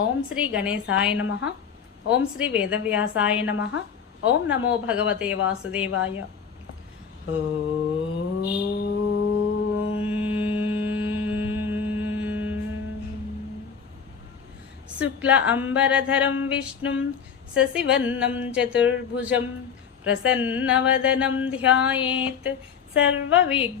ఓం శ్రీ గణేశాయ నమ. ఓం శ్రీ వేదవ్యాసాయ నమ. ఓం నమో భగవతే వాసుదేవాయ. శుక్ల అంబరధరం విష్ణుం శశివర్ణం చతుర్భుజం ప్రసన్నవదనం ధ్యాయేత్ సర్వవిఘ్నోపశాంతయే.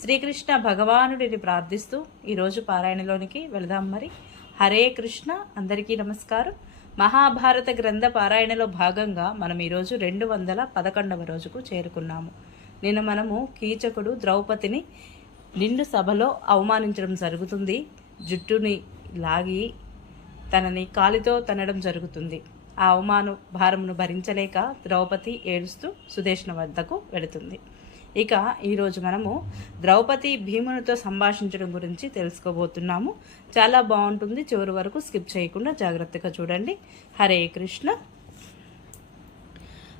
శ్రీకృష్ణ భగవానుడిని ప్రార్థిస్తూ ఈరోజు పారాయణలోనికి వెళదాం మరి. హరే కృష్ణ అందరికీ నమస్కారం. మహాభారత గ్రంథ పారాయణలో భాగంగా మనం ఈరోజు రెండు వందల పదకొండవ రోజుకు చేరుకున్నాము. నిన్న మనము కీచకుడు ద్రౌపదిని నిండు సభలో అవమానించడం జరుగుతుంది. జుట్టుని లాగి తనని కాలితో తనడం జరుగుతుంది. ఆ అవమాన భారమును భరించలేక ద్రౌపది ఏడుస్తూ సుదేష్ణ వద్దకు వెళుతుంది. ఇక ఈరోజు మనము ద్రౌపది భీమునితో సంభాషించడం గురించి తెలుసుకోబోతున్నాము. చాలా బాగుంటుంది. చివరి వరకు స్కిప్ చేయకుండా జాగ్రత్తగా చూడండి. హరే కృష్ణ.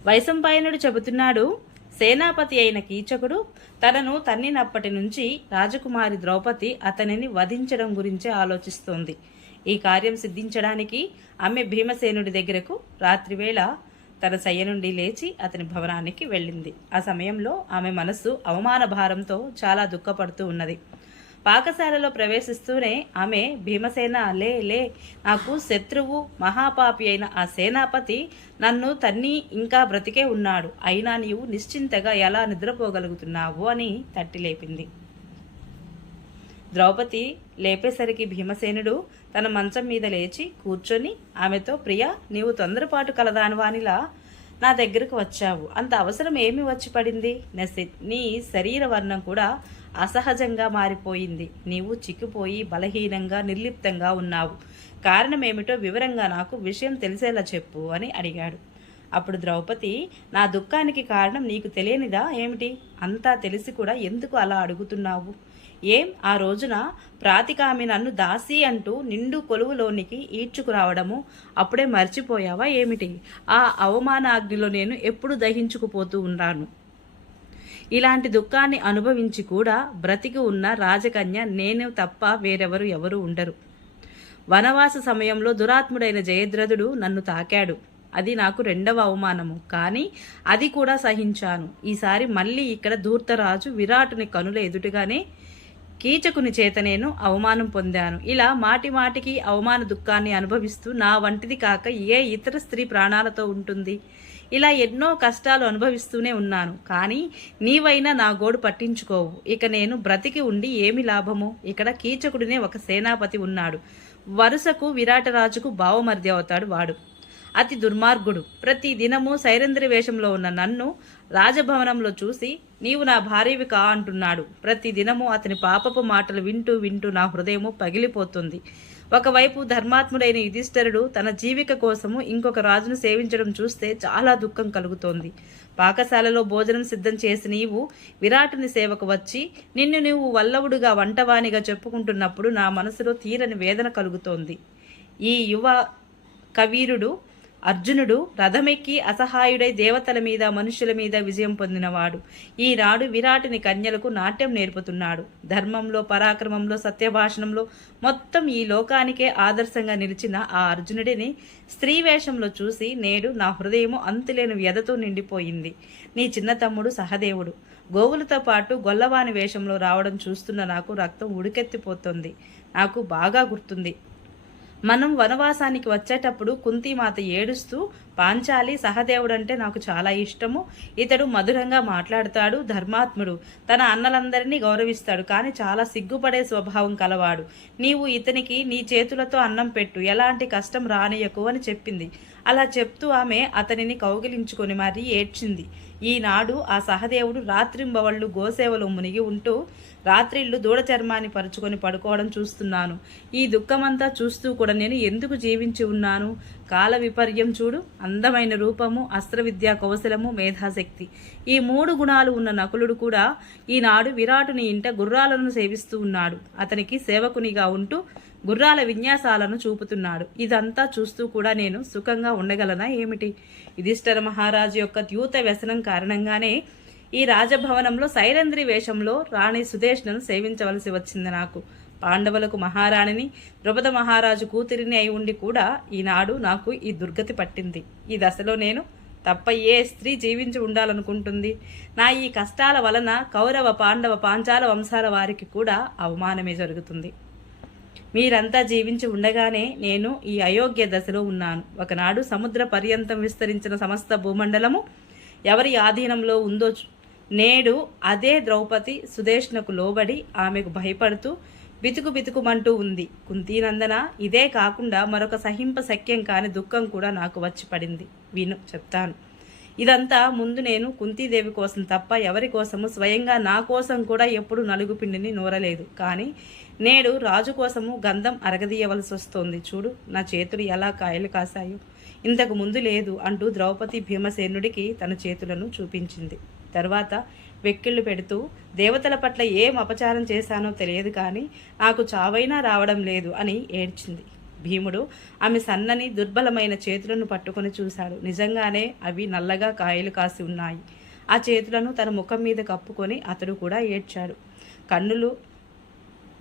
వైశంపాయనుడు చెబుతున్నాడు సేనాపతి అయిన కీచకుడు తనను తన్నినప్పటి నుంచి రాజకుమారి ద్రౌపది అతనిని వధించడం గురించే ఆలోచిస్తోంది. ఈ కార్యం సిద్ధించడానికి ఆమె భీమసేనుడి దగ్గరకు రాత్రివేళ తన శయ్య నుండి లేచి అతని భవనానికి వెళ్ళింది. ఆ సమయంలో ఆమె మనస్సు అవమాన భారంతో చాలా దుఃఖపడుతూ ఉన్నది. పాకశాలలో ప్రవేశిస్తూనే ఆమె భీమసేన లే లే నాకు శత్రువు మహాపాపి అయిన ఆ సేనాపతి నన్ను తన్ని ఇంకా బ్రతికే ఉన్నాడు. అయినా నీవు నిశ్చింతగా ఎలా నిద్రపోగలుగుతున్నావు అని తట్టి లేపింది ద్రౌపది లేపేసరికి భీమసేనుడు తన మంచం మీద లేచి కూర్చొని ఆమెతో ప్రియ నీవు తొందరపాటు కలదానివానిలా నా దగ్గరకు వచ్చావు. అంత అవసరం ఏమి వచ్చి పడింది? నీ శరీర వర్ణం కూడా అసహజంగా మారిపోయింది. నీవు చిక్కిపోయి బలహీనంగా నిర్లిప్తంగా ఉన్నావు. కారణమేమిటో వివరంగా నాకు విషయం తెలిసేలా చెప్పు అని అడిగాడు. అప్పుడు ద్రౌపది నా దుఃఖానికి కారణం నీకు తెలియనిదా? ఏమిటి? అంతా తెలిసి కూడా ఎందుకు అలా అడుగుతున్నావు? ఏం? ఆ రోజున ప్రాతికామి నన్ను దాసి అంటూ నిండు కొలువులోనికి ఈడ్చుకురావడము అప్పుడే మర్చిపోయావా? ఏమిటి? ఆ అవమానాగ్నిలో నేను ఎప్పుడు దహించుకుపోతూ ఉన్నాను? ఇలాంటి దుఃఖాన్ని అనుభవించి కూడా బ్రతికి ఉన్న రాజకన్య నేను తప్ప వేరెవరు ఎవరు ఉండరు. వనవాస సమయంలో దురాత్ముడైన జయద్రథుడు నన్ను తాకాడు. అది నాకు రెండవ అవమానము. కానీ అది కూడా సహించాను. ఈసారి మళ్ళీ ఇక్కడ ధూర్తరాజు విరాటుని కనుల ఎదుటిగానే కీచకుని చేత నేను అవమానం పొందాను. ఇలా మాటి మాటికి అవమాన దుఃఖాన్ని అనుభవిస్తూ నా వంటిది కాక ఏ ఇతర స్త్రీ ప్రాణాలతో ఉంటుంది? ఇలా ఎన్నో కష్టాలు అనుభవిస్తూనే ఉన్నాను. కానీ నీవైనా నా గోడు పట్టించుకోవు. ఇక నేను బ్రతికి ఉండి ఏమి లాభము? ఇక్కడ కీచకుడినే ఒక సేనాపతి ఉన్నాడు. వరుసకు విరాటరాజుకు భావమర్ది అవుతాడు వాడు. అతి దుర్మార్గుడు. ప్రతి దినము సైరంద్రి వేషంలో ఉన్న నన్ను రాజభవనంలో చూసి నీవు నా భార్యవి కా అంటున్నాడు. ప్రతి దినము అతని పాపపు మాటలు వింటూ వింటూ నా హృదయము పగిలిపోతుంది. ఒకవైపు ధర్మాత్ముడైన యుధిష్ఠరుడు తన జీవిక కోసము ఇంకొక రాజును సేవించడం చూస్తే చాలా దుఃఖం కలుగుతోంది. పాకశాలలో భోజనం సిద్ధం చేసి నీవు విరాటుని సేవకు వచ్చి నిన్ను నీవు వల్లవుడుగా వంటవానిగా చెప్పుకుంటున్నప్పుడు నా మనసులో తీరని వేదన కలుగుతోంది. ఈ యువ కవీరుడు అర్జునుడు రథమెక్కి అసహాయుడై దేవతల మీద మనుషుల మీద విజయం పొందినవాడు. ఈనాడు విరాటుని కన్యలకు నాట్యం నేర్పుతున్నాడు. ధర్మంలో పరాక్రమంలో సత్యభాషణంలో మొత్తం ఈ లోకానికే ఆదర్శంగా నిలిచిన ఆ అర్జునుడిని స్త్రీ వేషంలో చూసి నేడు నా హృదయము అంతులేని వ్యధతో నిండిపోయింది. నీ చిన్న తమ్ముడు సహదేవుడు. గోవులతో పాటు గొల్లవాని వేషంలో రావడం చూస్తున్న నాకు రక్తం ఉడికెత్తిపోతుంది. నాకు బాగా గుర్తుంది. మనం వనవాసానికి వచ్చేటప్పుడు కుంతిమాత ఏడుస్తూ పాంచాలి సహదేవుడంటే నాకు చాలా ఇష్టము. ఇతడు మధురంగా మాట్లాడతాడు ధర్మాత్ముడు. తన అన్నలందరినీ గౌరవిస్తాడు కానీ చాలా సిగ్గుపడే స్వభావం కలవాడు. నీవు ఇతనికి నీ చేతులతో అన్నం పెట్టు ఎలాంటి కష్టం రానియకు అని చెప్పింది. అలా చెప్తూ ఆమె అతనిని కౌగిలించుకొని మరీ ఏడ్చింది. ఈనాడు ఆ సహదేవుడు రాత్రింబవళ్ళు గోసేవలో మునిగి ఉంటూ రాత్రిళ్ళు దూడ చర్మాన్ని పరుచుకొని పడుకోవడం చూస్తున్నాను. ఈ దుఃఖమంతా చూస్తూ కూడా నేను ఎందుకు జీవించి ఉన్నాను? కాల విపర్యం చూడు అందమైన రూపము అస్త్ర విద్యా కౌశలము మేధాశక్తి. ఈ మూడు గుణాలు ఉన్న నకులుడు కూడా ఈనాడు విరాటుని ఇంట గుర్రాలను సేవిస్తూ ఉన్నాడు. అతనికి సేవకునిగా ఉంటూ గుర్రాల విన్యాసాలను చూపుతున్నాడు. ఇదంతా చూస్తూ కూడా నేను సుఖంగా ఉండగలనా ఏమిటి? యుధిష్ఠర మహారాజు యొక్క ద్యూత వ్యసనం కారణంగానే ఈ రాజభవనంలో సైరంధ్రి వేషంలో రాణి సుదేష్ణను సేవించవలసి వచ్చింది నాకు. పాండవులకు మహారాణిని ద్రుపద మహారాజు కూతురిని అయి ఉండి కూడా ఈనాడు నాకు ఈ దుర్గతి పట్టింది. ఈ దశలో నేను తప్ప ఏ స్త్రీ జీవించి ఉండాలనుకుంటుంది? నా ఈ కష్టాల వలన కౌరవ పాండవ పాంచాల వంశాల వారికి కూడా అవమానమే జరుగుతుంది. మీరంతా జీవించి ఉండగానే నేను ఈ అయోగ్య దశలో ఉన్నాను. ఒకనాడు సముద్ర పర్యంతం విస్తరించిన సమస్త భూమండలము ఎవరి ఆధీనంలో ఉందో నేడు అదే ద్రౌపది సుదేష్ణకు లోబడి ఆమెకు భయపడుతూ బితుకు బితుకుమంటూ ఉంది. కుంతీనందన ఇదే కాకుండా మరొక సహింప శక్యం కాని దుఃఖం కూడా నాకు వచ్చి పడింది. విను చెప్తాను. ఇదంతా ముందు నేను కుంతీదేవి కోసం తప్ప ఎవరి కోసము స్వయంగా నా కోసం కూడా ఎప్పుడు నలుగు పిండిని నూరలేదు. కానీ నేడు రాజు కోసము గంధం అరగదీయవలసి వస్తోంది. చూడు నా చేతులు ఎలా కాయలు కాశాయో. ఇంతకు ముందు లేదు అంటూ ద్రౌపది భీమసేనుడికి తన చేతులను చూపించింది. తర్వాత వెక్కిళ్ళు పెడుతూ దేవతల పట్ల ఏం అపచారం చేశానో తెలియదు కానీ నాకు చావైనా రావడం లేదు అని ఏడ్చింది. భీముడు ఆమె సన్నని దుర్బలమైన చేతులను పట్టుకొని చూశాడు. నిజంగానే అవి నల్లగా కాయలు కాసి ఉన్నాయి. ఆ చేతులను తన ముఖం మీద కప్పుకొని అతడు కూడా ఏడ్చాడు. కన్నులు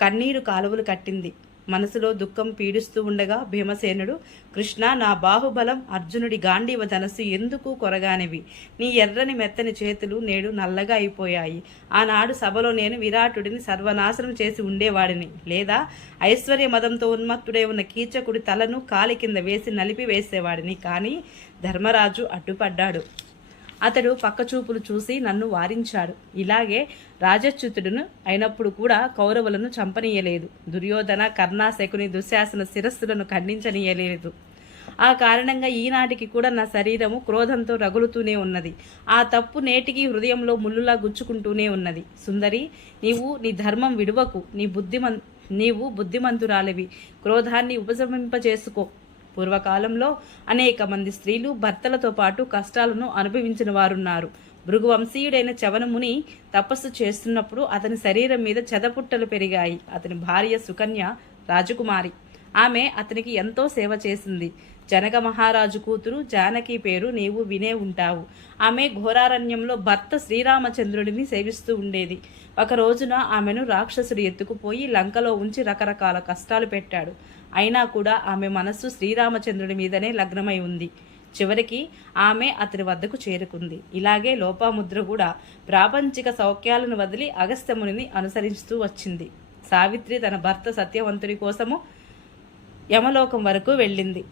కన్నీరు కాలువలు కట్టింది. మనసులో దుఃఖం పీడిస్తూ ఉండగా భీమసేనుడు కృష్ణ నా బాహుబలం అర్జునుడి గాంధీవ ధనస్సు ఎందుకు కొరగానివి? నీ ఎర్రని మెత్తని చేతులు నేడు నల్లగా అయిపోయాయి. ఆనాడు సభలో నేను విరాటుడిని సర్వనాశనం చేసి ఉండేవాడిని. లేదా ఐశ్వర్య మదంతో ఉన్మత్తుడే ఉన్న కీచకుడి తలను కాలి కింద వేసి నలిపి వేసేవాడిని కానీ ధర్మరాజు అడ్డుపడ్డాడు. అతడు పక్కచూపులు చూసి నన్ను వారించాడు. ఇలాగే రాజచ్యుతుడును అయినప్పుడు కూడా కౌరవులను చంపనీయలేదు. దుర్యోధన కర్ణ శకుని దుశ్శాసన శిరస్సులను ఖండించనీయలేదు. ఆ కారణంగా ఈనాటికి కూడా నా శరీరము క్రోధంతో రగులుతూనే ఉన్నది. ఆ తప్పు నేటికి హృదయంలో ముళ్ళులా గుచ్చుకుంటూనే ఉన్నది. సుందరి నీవు నీ ధర్మం విడువకు. నీ బుద్ధిమన్ నీవు బుద్ధిమంతురాలివి. క్రోధాన్ని ఉపశమింపజేసుకో. పూర్వకాలంలో అనేక మంది స్త్రీలు భర్తలతో పాటు కష్టాలను అనుభవించిన వారున్నారు. భృగువంశీయుడైన చవనముని తపస్సు చేస్తున్నప్పుడు అతని శరీరం మీద చెదపుట్టలు పెరిగాయి. అతని భార్య సుకన్య రాజకుమారి. ఆమె అతనికి ఎంతో సేవ చేసింది. జనక మహారాజు కూతురు జానకి పేరు నీవు వినే ఉంటావు. ఆమె ఘోరారణ్యంలో భర్త శ్రీరామచంద్రుడిని సేవిస్తూ ఉండేది. ఒక రోజున ఆమెను రాక్షసుడు ఎత్తుకుపోయి లంకలో ఉంచి రకరకాల కష్టాలు పెట్టాడు. అయినా కూడా ఆమె మనస్సు శ్రీరామచంద్రుడి మీదనే లగ్నమై ఉంది. చివరికి ఆమె అతని వద్దకు చేరుకుంది. ఇలాగే లోపాముద్ర కూడా ప్రాపంచిక సౌఖ్యాలను వదిలి అగస్త్యమునిని అనుసరిస్తూ వచ్చింది. సావిత్రి తన భర్త సత్యవంతుడి కోసము యమలోకం వరకు వెళ్ళింది.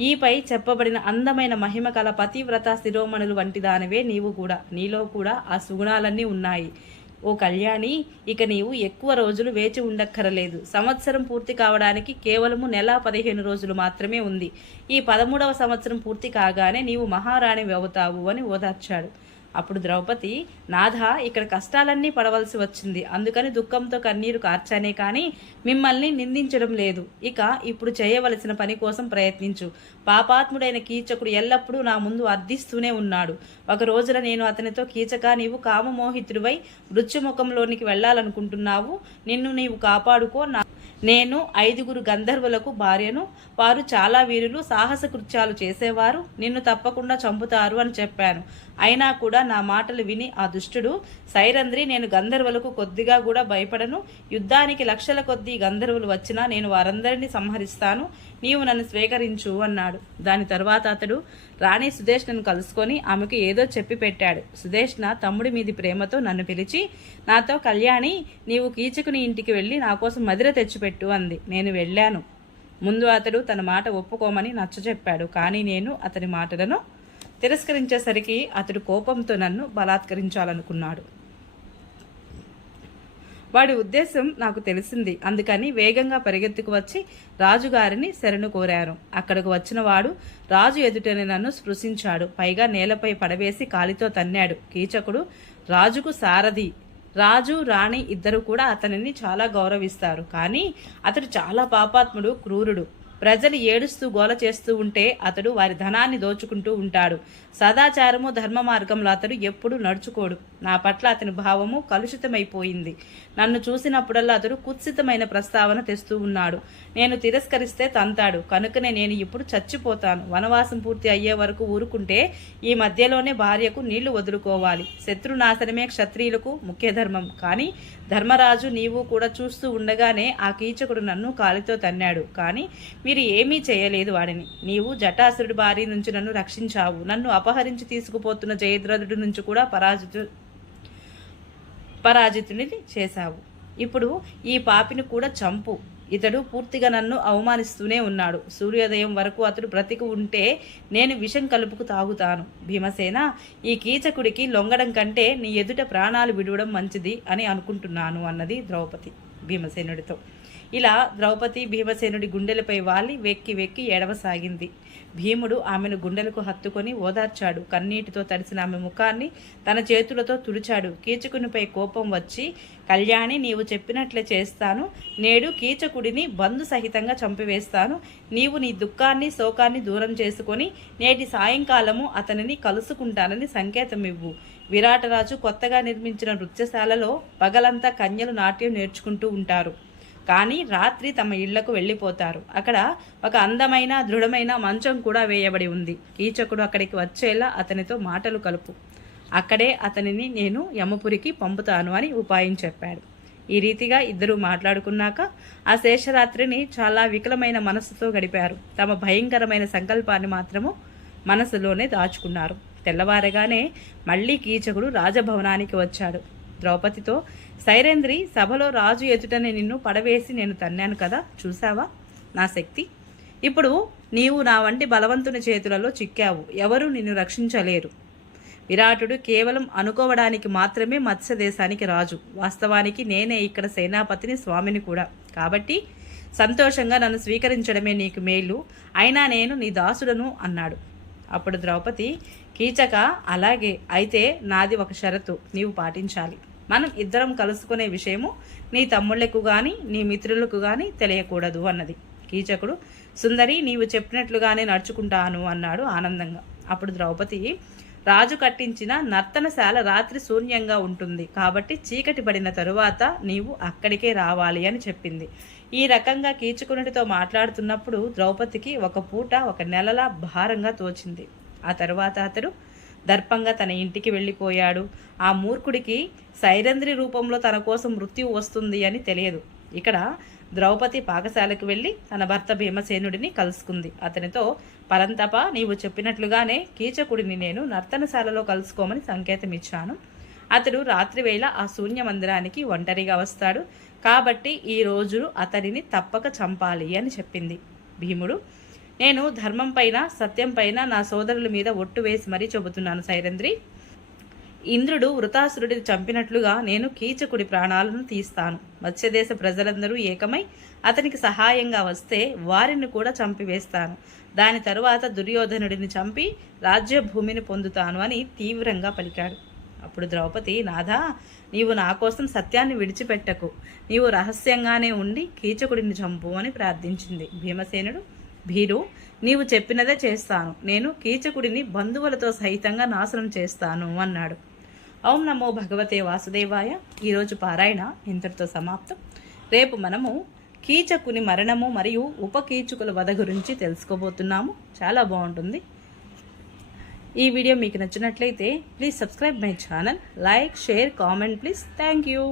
ఈపై చెప్పబడిన అందమైన మహిమ కల పతివ్రత శిరోమణులు వంటి దానివే నీవు కూడా. నీలో కూడా ఆ సుగుణాలన్నీ ఉన్నాయి. ఓ కళ్యాణి ఇక నీవు ఎక్కువ రోజులు వేచి ఉండక్కరలేదు. సంవత్సరం పూర్తి కావడానికి కేవలము నెల పదిహేను రోజులు మాత్రమే ఉంది. ఈ పదమూడవ సంవత్సరం పూర్తి కాగానే నీవు మహారాణి అవుతావు అని ఓదార్చాడు. అప్పుడు ద్రౌపది నాథ ఇక్కడ కష్టాలన్నీ పడవలసి వచ్చింది. అందుకని దుఃఖంతో కన్నీరు కార్చానే కానీ మిమ్మల్ని నిందించడం లేదు. ఇక ఇప్పుడు చేయవలసిన పని కోసం ప్రయత్నించు. పాపాత్ముడైన కీచకుడు ఎల్లప్పుడూ నా ముందు అర్థిస్తూనే ఉన్నాడు. ఒక రోజున నేను అతనితో కీచక నీవు కామమోహితుడివై మృత్యుముఖంలోనికి వెళ్ళాలనుకుంటున్నావు. నిన్ను నీవు కాపాడుకో నా నేను ఐదుగురు గంధర్వులకు భార్యను వారు చాలా వీరులు సాహస కృత్యాలు చేసేవారు నిన్ను తప్పకుండా చంపుతారు అని చెప్పాను. అయినా కూడా నా మాటలు విని ఆ దుష్టుడు సైరంద్రి నేను గంధర్వులకు కొద్దిగా కూడా భయపడను. యుద్ధానికి లక్షల కొద్దీ గంధర్వులు వచ్చినా నేను వారందరినీ సంహరిస్తాను. నీవు నన్ను స్వీకరించు అన్నాడు. దాని తర్వాత అతడు రాణి సుదేష్ణను కలుసుకొని ఆమెకు ఏదో చెప్పి పెట్టాడు. సుదేష్ణ తమ్ముడి మీది ప్రేమతో నన్ను పిలిచి నాతో కళ్యాణి నీవు కీచకుని ఇంటికి వెళ్ళి నా కోసం మదిర తెచ్చిపెట్టు అంది. నేను వెళ్ళాను. ముందు అతడు తన మాట ఒప్పుకోమని నచ్చజెప్పాడు. కానీ నేను అతని మాటలను తిరస్కరించేసరికి అతడు కోపంతో నన్ను బలాత్కరించాలనుకున్నాడు. వాడి ఉద్దేశం నాకు తెలిసింది. అందుకని వేగంగా పరిగెత్తుకు వచ్చి రాజుగారిని శరణు కోరారు. అక్కడకు వచ్చిన వాడు రాజు ఎదుటనే నన్ను స్పృశించాడు. పైగా నేలపై పడవేసి కాలితో తన్నాడు. కీచకుడు రాజుకు సారథి రాజు రాణి ఇద్దరు కూడా అతనిని చాలా గౌరవిస్తారు. కానీ అతడు చాలా పాపాత్ముడు క్రూరుడు. ప్రజలు ఏడుస్తూ గోల చేస్తూ ఉంటే అతడు వారి ధనాన్ని దోచుకుంటూ ఉంటాడు. సదాచారము ధర్మ మార్గంలో అతడు ఎప్పుడూ నడుచుకోడు. నా పట్ల అతని భావము కలుషితమైపోయింది. నన్ను చూసినప్పుడల్లా అతడు కుత్సితమైన ప్రస్తావన తెస్తూ ఉన్నాడు. నేను తిరస్కరిస్తే తంతాడు. కనుకనే నేను ఇప్పుడు చచ్చిపోతాను. వనవాసం పూర్తి అయ్యే వరకు ఊరుకుంటే ఈ మధ్యలోనే భార్యకు నీళ్ళు వదులుకోవాలి. శత్రునాశనమే క్షత్రియులకు ముఖ్య ధర్మం. కానీ ధర్మరాజు నీవు కూడా చూస్తూ ఉండగానే ఆ కీచకుడు నన్ను కాలితో తన్నాడు. కానీ మీరు ఏమీ చేయలేదు వాడిని. నీవు జటాసురుడి బారి నుంచి నన్ను రక్షించావు. నన్ను అపహరించి తీసుకుపోతున్న జయద్రథుడి నుంచి కూడా పరాజితు పరాజితుని చేశావు. ఇప్పుడు ఈ పాపిని కూడా చంపు. ఇతడు పూర్తిగా నన్ను అవమానిస్తూనే ఉన్నాడు. సూర్యోదయం వరకు అతడు బ్రతికి ఉంటే నేను విషం కలుపుకు తాగుతాను. భీమసేన ఈ కీచకుడికి లొంగడం కంటే నీ ఎదుట ప్రాణాలు విడవడం మంచిది అని అనుకుంటున్నాను అన్నది ద్రౌపది భీమసేనుడితో. ఇలా ద్రౌపది భీమసేనుడి గుండెలపై వాలి వెక్కి వెక్కి ఏడవసాగింది. భీముడు ఆమెను గుండెలకు హత్తుకొని ఓదార్చాడు. కన్నీటితో తడిసిన ఆమె ముఖాన్ని తన చేతులతో తుడిచాడు. కీచకునిపై కోపం వచ్చి కళ్యాణి నీవు చెప్పినట్లే చేస్తాను. నేడు కీచకుడిని బంధు సహితంగా చంపివేస్తాను. నీవు నీ దుఃఖాన్ని శోకాన్ని దూరం చేసుకొని నేటి సాయంకాలము అతనిని కలుసుకుంటానని సంకేతం ఇవ్వు విరాటరాజు కొత్తగా నిర్మించిన నృత్యశాలలో పగలంతా కన్యలు నాట్యం నేర్చుకుంటూ ఉంటారు. కానీ రాత్రి తమ ఇళ్ళకు వెళ్ళిపోతారు. అక్కడ ఒక అందమైన దృఢమైన మంచం కూడా వేయబడి ఉంది. కీచకుడు అక్కడికి వచ్చేలా అతనితో మాటలు కలుపు. అక్కడే అతనిని నేను యమపురికి పంపుతాను అని ఉపాయం చెప్పాడు. ఈ రీతిగా ఇద్దరు మాట్లాడుకున్నాక ఆ శేషరాత్రిని చాలా వికలమైన మనస్సుతో గడిపారు. తమ భయంకరమైన సంకల్పాన్ని మాత్రము మనసులోనే దాచుకున్నారు. తెల్లవారగానే మళ్ళీ కీచకుడు రాజభవనానికి వచ్చాడు. ద్రౌపదితో సైరేంద్రి సభలో రాజు ఎదుటనే నిన్ను పడవేసి నేను తన్నాను కదా. చూసావా నా శక్తి. ఇప్పుడు నీవు నా వంటి బలవంతుని చేతులలో చిక్కావు. ఎవరు నిన్ను రక్షించలేరు. విరాటుడు కేవలం అనుకోవడానికి మాత్రమే మత్స్య దేశానికి రాజు. వాస్తవానికి నేనే ఇక్కడ సేనాపతిని స్వామిని కూడా. కాబట్టి సంతోషంగా నన్ను స్వీకరించడమే నీకు మేలు. అయినా నేను నీ దాసుడను అన్నాడు. అప్పుడు ద్రౌపది కీచక అలాగే. అయితే నాది ఒక షరతు. నీవు పాటించాలి. మనం ఇద్దరం కలుసుకునే విషయము నీ తమ్ముళ్ళకు కానీ నీ మిత్రులకు కానీ తెలియకూడదు అన్నది. కీచకుడు సుందరి నీవు చెప్పినట్లుగానే నడుచుకుంటాను అన్నాడు ఆనందంగా. అప్పుడు ద్రౌపది రాజు కట్టించిన నర్తనశాల రాత్రి శూన్యంగా ఉంటుంది. కాబట్టి చీకటి పడిన తరువాత నీవు అక్కడికే రావాలి అని చెప్పింది. ఈ రకంగా కీచుకునిటితో మాట్లాడుతున్నప్పుడు ద్రౌపదికి ఒక పూట ఒక నెలలా భారంగా తోచింది. ఆ తరువాత అతడు దర్పంగా తన ఇంటికి వెళ్ళిపోయాడు. ఆ మూర్ఖుడికి సైరంధ్రి రూపంలో తన కోసం మృత్యు వస్తుంది అని తెలియదు. ఇక్కడ ద్రౌపది పాకశాలకు వెళ్ళి తన భర్త భీమసేనుడిని కలుసుకుంది. అతనితో పరంతప నీవు చెప్పినట్లుగానే కీచకుడిని నేను నర్తనశాలలో కలుసుకోమని సంకేతం ఇచ్చాను. అతడు రాత్రివేళ ఆ శూన్య మందిరానికి ఒంటరిగా వస్తాడు. కాబట్టి ఈ రోజు అతడిని తప్పక చంపాలి అని చెప్పింది. భీముడు నేను ధర్మం పైన సత్యం పైన నా సోదరుల మీద ఒట్టు వేసి మరీ చెబుతున్నాను సైరంద్రి ఇంద్రుడు వృతాసురుడిని చంపినట్లుగా నేను కీచకుడి ప్రాణాలను తీస్తాను. మత్స్యదేశ ప్రజలందరూ ఏకమై అతనికి సహాయంగా వస్తే వారిని కూడా చంపివేస్తాను. దాని తరువాత దుర్యోధనుడిని చంపి రాజ్య భూమిని పొందుతాను అని తీవ్రంగా పలికాడు. అప్పుడు ద్రౌపది నాథా నీవు నా కోసం సత్యాన్ని విడిచిపెట్టకు. నీవు రహస్యంగానే ఉండి కీచకుడిని చంపు అని ప్రార్థించింది. భీమసేనుడు భీరు నీవు చెప్పినదే చేస్తాను. నేను కీచకుడిని బంధువులతో సహితంగా నాశనం చేస్తాను అన్నాడు. ఓం నమో భగవతే వాసుదేవాయ ఈరోజు పారాయణ ఇంతటితో సమాప్తం. రేపు మనము కీచకుని మరణము మరియు ఉపకీచకుల వధ గురించి తెలుసుకోబోతున్నాము. చాలా బాగుంటుంది. ఈ వీడియో మీకు నచ్చినట్లయితే please subscribe my channel like share comment please thank you